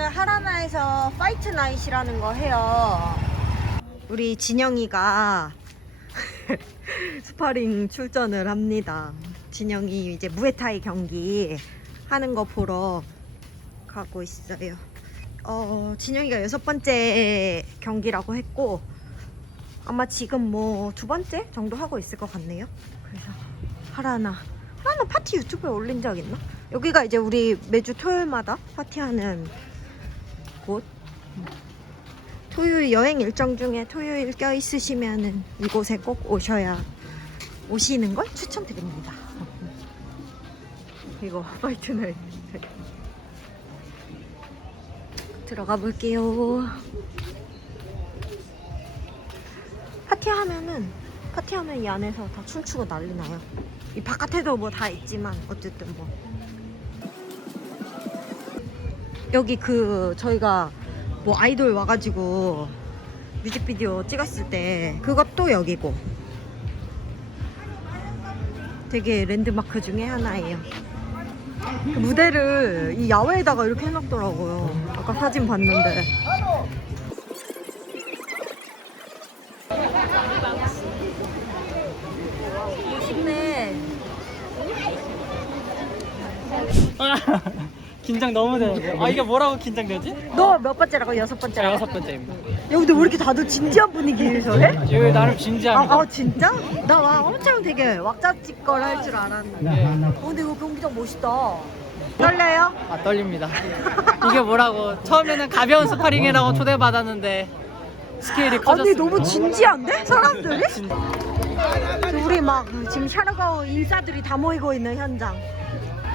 오늘 하라나에서 파이트 나잇이라는 거 해요. 우리 진영이가 스파링 출전을 합니다. 진영이 이제 무에타이 경기 하는 거 보러 가고 있어요. 진영이가 6번째 경기라고 했고 아마 지금 뭐 2번째 정도 하고 있을 것 같네요. 그래서 하라나 파티 유튜브에 올린 적 있나? 여기가 이제 우리 매주 토요일마다 파티하는 곳. 토요일 여행 일정 중에 토요일 껴 있으시면은 이곳에 꼭 오시는 걸 추천드립니다. 이거 파이트 나잇 들어가 볼게요. 파티하면 이 안에서 다 춤추고 난리 나요. 이 바깥에도 뭐 다 있지만 어쨌든 뭐 여기 저희가 뭐 아이돌 와가지고 뮤직비디오 찍었을 때 그것도 여기고 되게 랜드마크 중에 하나예요. 그 무대를 이 야외에다가 이렇게 해놨더라고요. 아까 사진 봤는데. 멋있네. 긴장 너무 되는데. 이게 뭐라고 긴장되지? 너 몇 번째라고? 6번째라고? 6번째입니다. 야 근데 왜 이렇게 다들 진지한 분위기에서 해? 여기 나름 진지합니다. 진짜? 나 엄청 되게 왁자지껄 할 줄 알았는데. 근데 이거 경기장 멋있다. 떨려요? 떨립니다. 이게 뭐라고? 처음에는 가벼운 스파링이라고 초대받았는데 스케일이 커졌습니다. 아니 너무 진지한데? 사람들이? 우리 막 지금 샤르가오 인싸들이 다 모이고 있는 현장.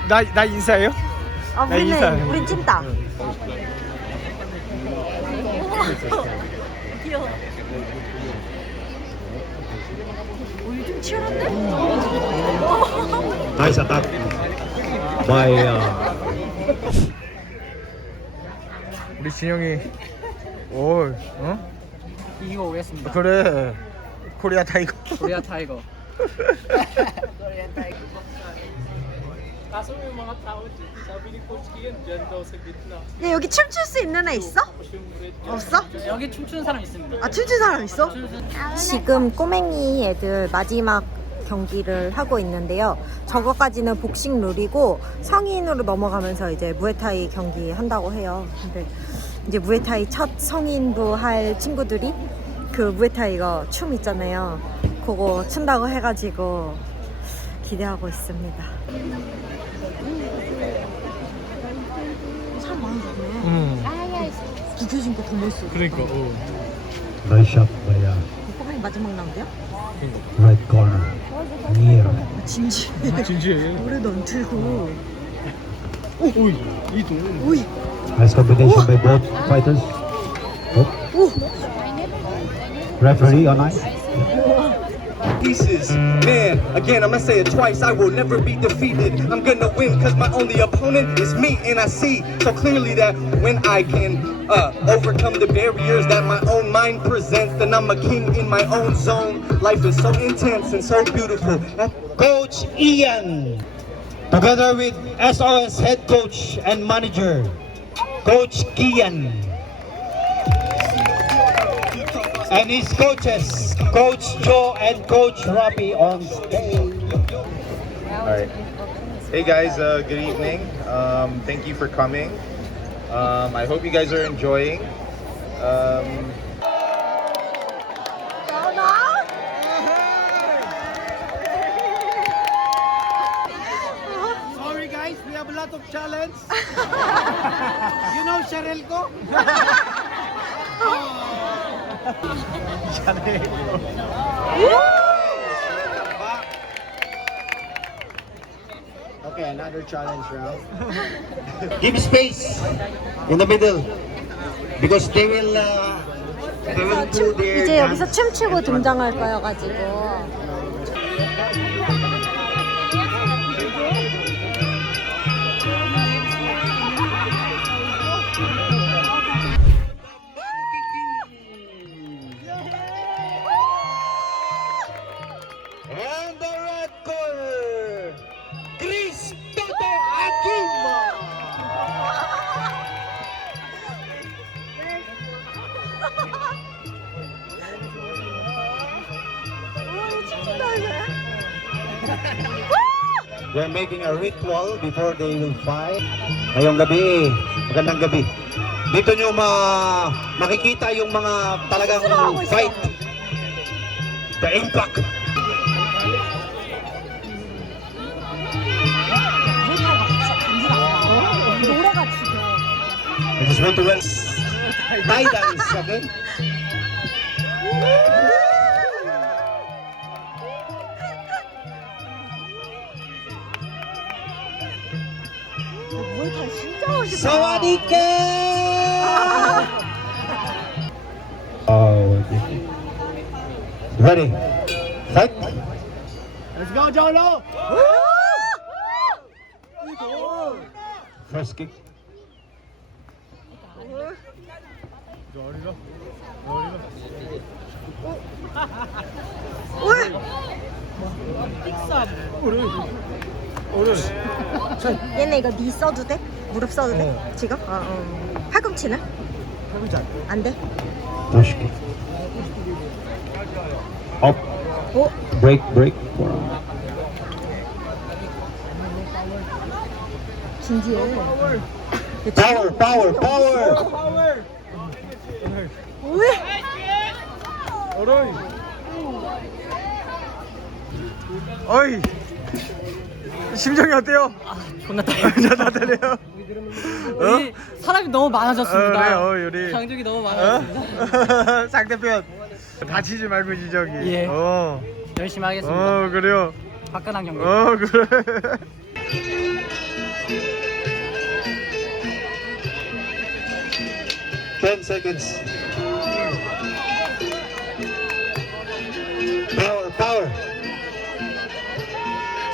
나 인사해요? 우린 찐따. 귀여워. 요즘 치열한데? Nice attack by 우리 진영이 이기고 오겠습니다. 그래 코리아 타이거. 코리아 타이거. 야, 여기 춤출 수 있는 애 있어? 없어? 여기 춤추는 사람 있습니다. 춤춘 사람 있어? 지금 꼬맹이 애들 마지막 경기를 하고 있는데요. 저거까지는 복싱 룰이고 성인으로 넘어가면서 이제 무에타이 경기 한다고 해요. 근데 이제 무에타이 첫 성인부 할 친구들이 그 무에타이거 춤 있잖아요. 그거 춘다고 해가지고 기대하고 있습니다. 사람 많이 좋네. 비켜진 거 더 멋있어. 그러니까 nice shot by 꼬맹이 마지막 라운드야? right corner near. 진지해. 진지해. 노래도 안 틀고. 오이 이동. 오이. Nice combination by both fighters. 오. Referee on ice. Pieces. Man, again, I'm gonna say it twice. I will never be defeated. I'm gonna win because my only opponent is me, and I see so clearly that when I can overcome the barriers that my own mind presents, then I'm a king in my own zone. Life is so intense and so beautiful. Coach Ian, together with SOS head coach and manager, Coach Kian, and his coaches, Coach Joe and Coach Robbie on stage. Alright. Hey guys, good evening. Thank you for coming. I hope you guys are enjoying. Sorry guys, we have a lot of challenge. You know Sharelko? Okay, another challenge round. Give space in the middle because they will do their 이제 여기서 dance. 춤추고 등장할 거여가지고. And the red corner, Chris Toto Akima. They're making a ritual before they will fight. Ngayong gabi, magandang gabi. Dito nyo makikita yung mga talagang fight. The impact. 노래가 죽여. I just want to wear tie dance, okay? 무에타이 진짜 멋있다. 사와디카! Oh, ready? Fight! Let's go, Jolo! First kick. 얘네 이거 니 써도 돼? 무릎 써도 돼? 지금? 팔꿈치는? 안 돼? First kick. Up. 오? Break, break. 진지해. Power, power, power! 왜? 어이! 심정이 어때요? 존나 떨려요. 우리 사람이 너무 많아졌습니다. 요리. 장족이 너무 많아졌습니다. 상대편 다치지 말고 지적이. 예. 열심히 하겠습니다. 그래요. 화끈한 경기. 그래. 10 seconds. Power, power.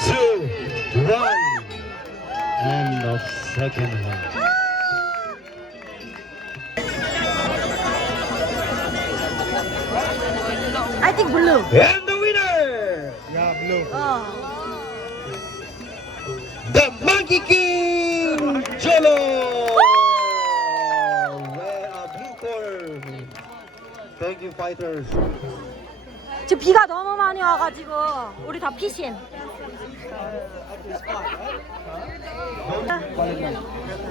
2, 1. And the second one. I think blue. And the winner! 야, 블루. The Monkey King! Jolo! Where a blue corner. Thank you, fighters. 지금 비가 너무 많이 와가지고 우리 다 피신.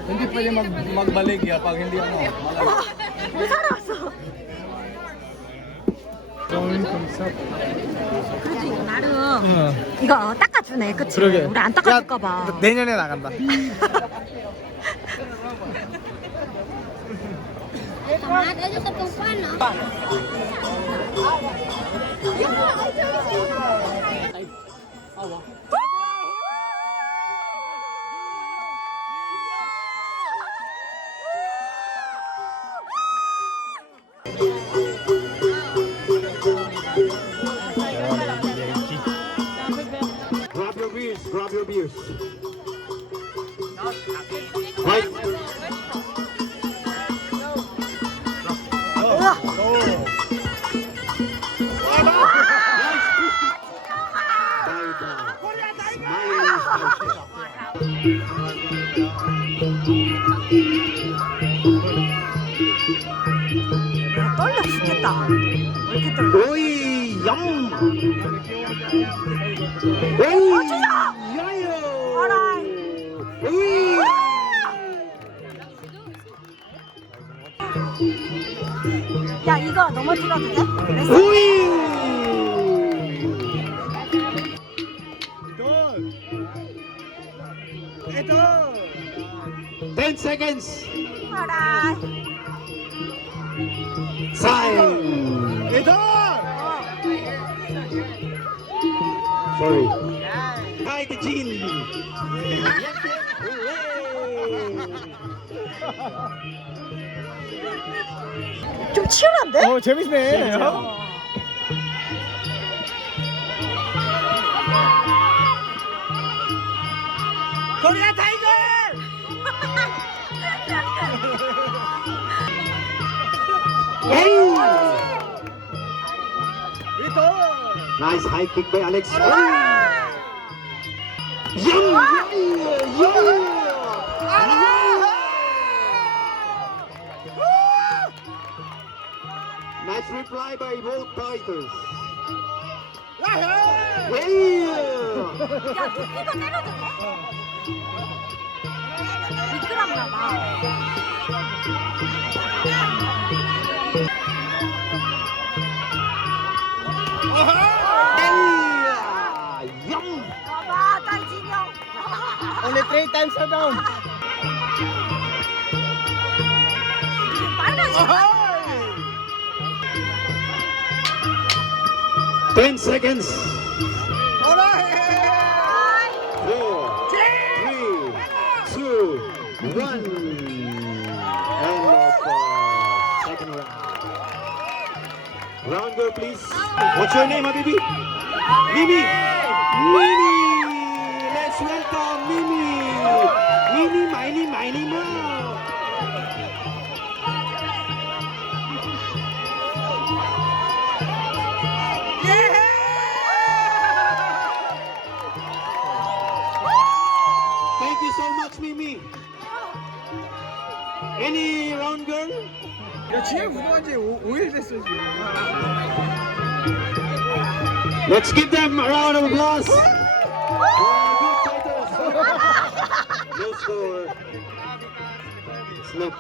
Hindi pwede magbalik ya pag hindi ano. 왜 살아왔어? 그래도 이거 나름 이거 닦아주네, 그치? 그러게. 우리 안 닦아줄까봐. 내년에 나간다. Grab your beers, grab your beers. Fight. 떨려 죽겠다. 왜 이렇게 떨려? 오이, 얌! 오이! 알아. 오이! 야, 이거 넘어뜨려도 돼? 그랬어? 오이! 10 seconds. 알아. Time. Sorry. Hi, the Jean. 좀 치열한데? 재밌네. 코리아 타이거! Nice high kick by Alex. Yum! Nice reply by both fighters. Hey! 야, 이거 때려도 돼? 미끄럽나 봐. 봐봐, 딸 진영. Only 3 times are down. 빨라져. 10 seconds. Alright. 4, 3, 2, 1. End of second round. Round girl, please. What's your name, Habibi? Mimi. Mimi. Let's welcome Mimi. Mimi, Mini, Mo. Thank you so much, Mimi. Any round girl? 야, 지혜 구독한 지 5일 됐어, 지금. Let's give them a round of applause. For our good fighters. No score. Snap.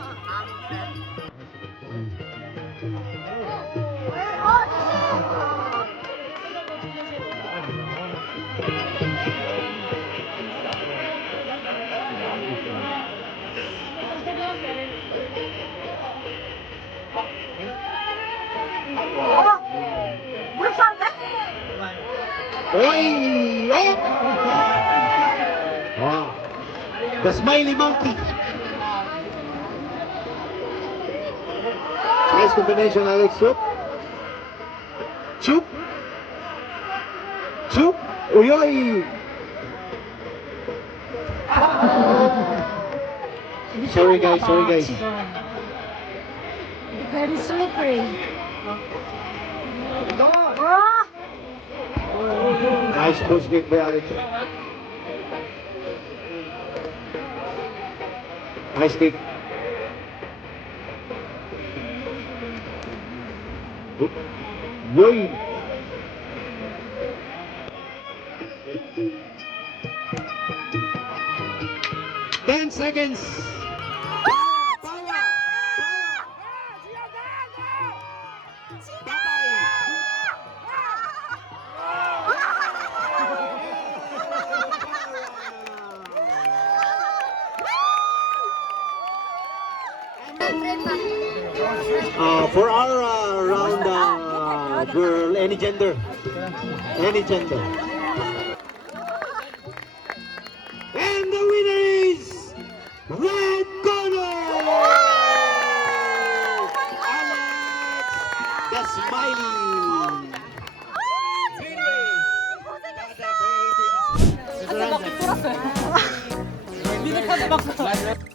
Oi! Wow. The smiley monkey. Nice combination, Alex. Chup. Chup. Chup. Oi, oi. Sorry guys. Very slippery. Nice push kick by Alex. Nice kick. Yay! Ten seconds. For our round girl, any gender. And the winner is Red Corner! Alex the Smiley! 카드 막 쏠았어요. 미드 카드 막 쏠았어요.